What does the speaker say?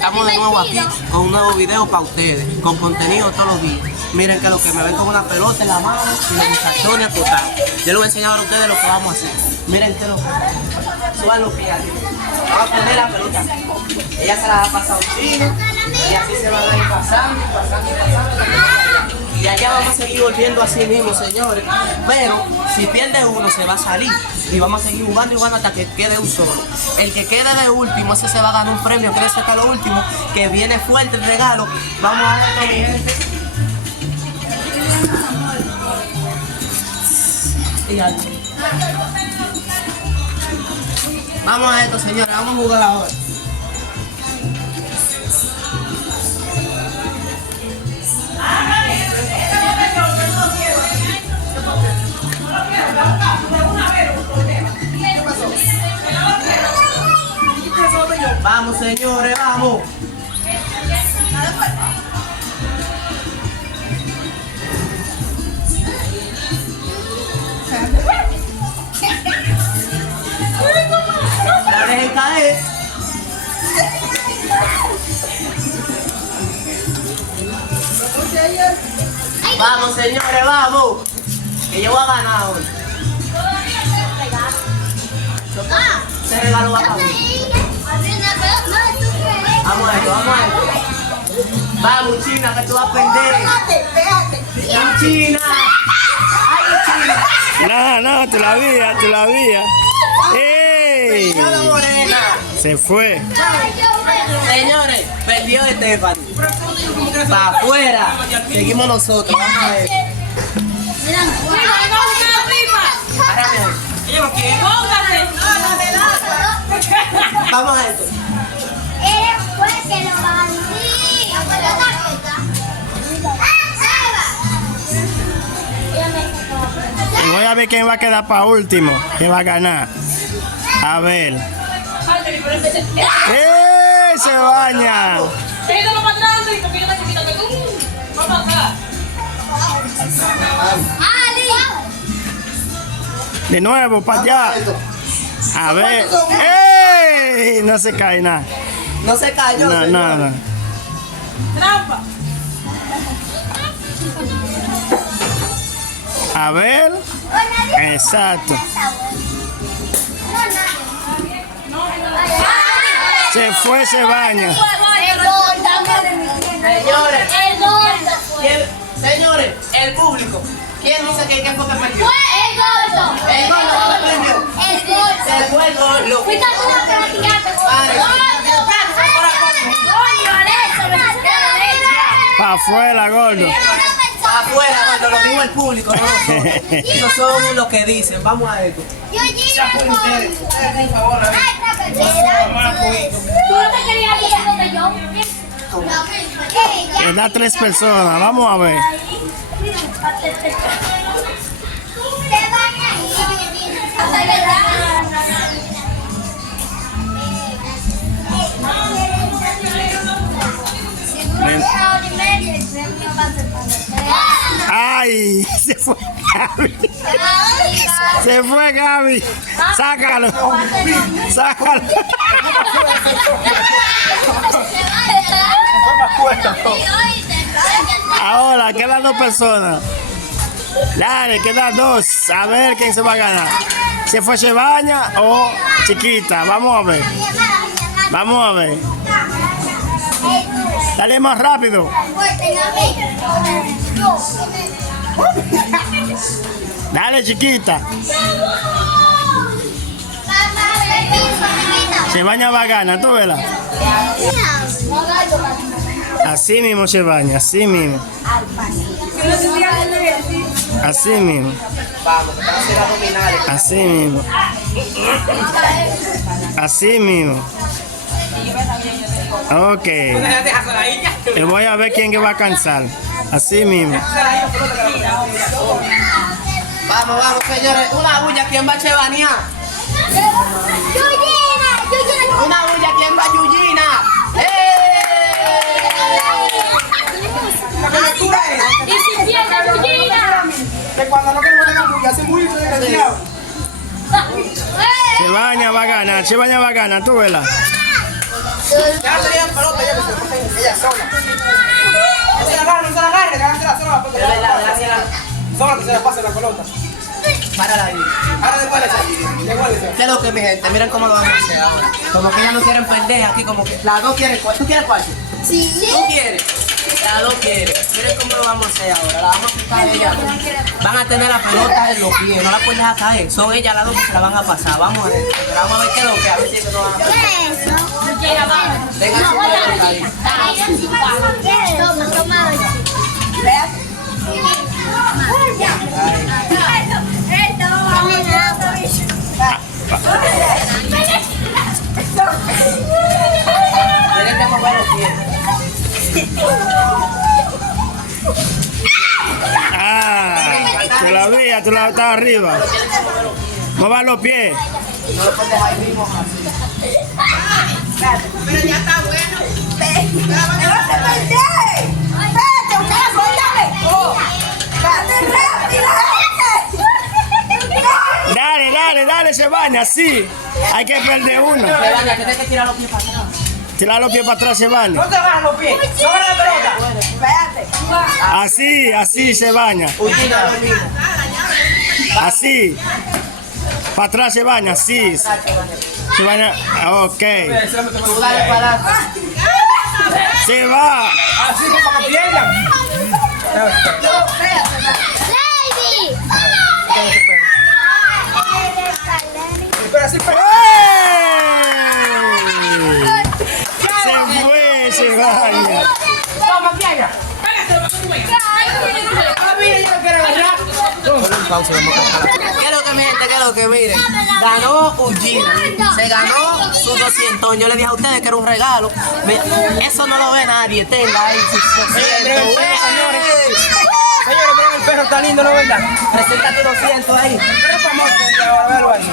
Estamos de nuevo aquí con un nuevo video para ustedes, con contenido todos los días. Miren que lo que me ven con una pelota en la mano y la muchachona total. Yo les voy a enseñar a ustedes lo que vamos a hacer. Miren que lo que suban los pies aquí. Vamos a poner la pelota. Ella se la va a pasar un chino y así se van a ir pasando, pasando, pasando. Y allá vamos a seguir volviendo así mismo, señores. Pero si pierde uno se va a salir. Y vamos a seguir jugando y jugando hasta que quede un solo. El que quede de último, ese se va a ganar un premio. Que saca lo último, que viene fuerte el regalo. Vamos a ver mi gente. Vamos a esto, señores. Vamos a jugar ahora. Vamos, señores, vamos. La dejen caer. Vamos, señores, vamos. Que yo voy a ganar hoy. Ese regalo va a caber. Vamos a esto, vamos a esto. Vamos, China, que tú vas a perder. China. Ay, China. No, todavía. ¡Ey! Se fue. Señores, perdió Estefani. Para afuera. Seguimos nosotros, vamos a ver. Vamos a esto. Voy a ver quién va a quedar para último. ¿Quién va a ganar? A ver. ¡Eh! Se baña. De nuevo, para allá. A ver. ¡Ey! No se cae nada. No se cayó. No. Trampa. A ver. Exacto. Se fue, se baña. Señores, el público. ¿Quién dice que fue que perdió? El gordo. El gordo que perdió. Se fue el gordo. Fuiste tú la que tiraste. Para afuera, gordo. Afuera, cuando lo dijo el público, no nosotros. Ellos son los que dicen. Vamos a esto. ¿Tú no te querías ir donde yo? Quedan 3 personas. Vamos a ver. ¡Ay! Se fue Gaby. Se fue Gaby. Sácalo. Ahora quedan 2 personas. Dale, quedan 2. A ver quién se va a ganar. ¿Se fue Chebaña o Chiquita? Vamos a ver. Dale más rápido. Dale, Chiquita. Chebaña va a ganar, ¿tú verás? Así mismo, Chebaña, así mismo. Así mismo. Así mismo. Así mismo. Ok. Y voy a ver quién que va a cansar. Así mismo. Vamos, señores. Una bulla, ¿quién va a chebanear? Una bulla, ¿quién va a Yuyina? Y si pierde Yuyina. Que cuando no queremos tener bulla, hace muy desgraciado. Chebaña va a ganar, tú verás. Ya tenían pelota, pelota. Para ahí. Ahora devuélvese. ¿Qué es lo que mi gente? Miren cómo lo vamos a hacer ahora. Como que ya no quieren perder aquí, como que las dos quieren cuarto. ¿Tú quieres cuarto? Sí. ¿Tú quieres? Las dos quieren. Miren cómo lo vamos a hacer ahora. La vamos a quitar a ella. Van a tener la pelota en los pies, no la pueden dejar caer. Son ellas las dos que se la van a pasar. Vamos a ver. Pero vamos a ver qué es lo que a ver si es que no van a pasar. Vengan, señores, ahí. Toma. Tienen que mover los pies. Tú la estás arriba. Mueva los pies. No lo pueden dejar ahí mismo. Pero ya está bueno. ¡Me vas a perder! ¡Espérate, usted suéltame! ¡Espérate rápido! Dale, se baña, así. Hay que perder uno. Se vaya, que tienes que tirar los pies para atrás. Tirar los pies para atrás, se baña. No te bajas los pies. No bajas la pelota. Espérate. Así se baña. Ujina, lo mismo. Así. Para atrás se baña, así. Se baña. Ok. Tú dale para adelante. Se va. Así como para que pierdan. Lady. Espera, así para. Se baña. Toma, pierda. ¿Qué es lo que mi gente? ¿Qué es lo que miren? Ganó Ujina. Se ganó sus 200. Yo le dije a ustedes que era un regalo. Eso no lo ve nadie. Tenga ahí sus 200. Señores, miren el perro está lindo, ¿no es verdad? Preséntate 200 ahí. Pero es famoso ahora, velo ahí.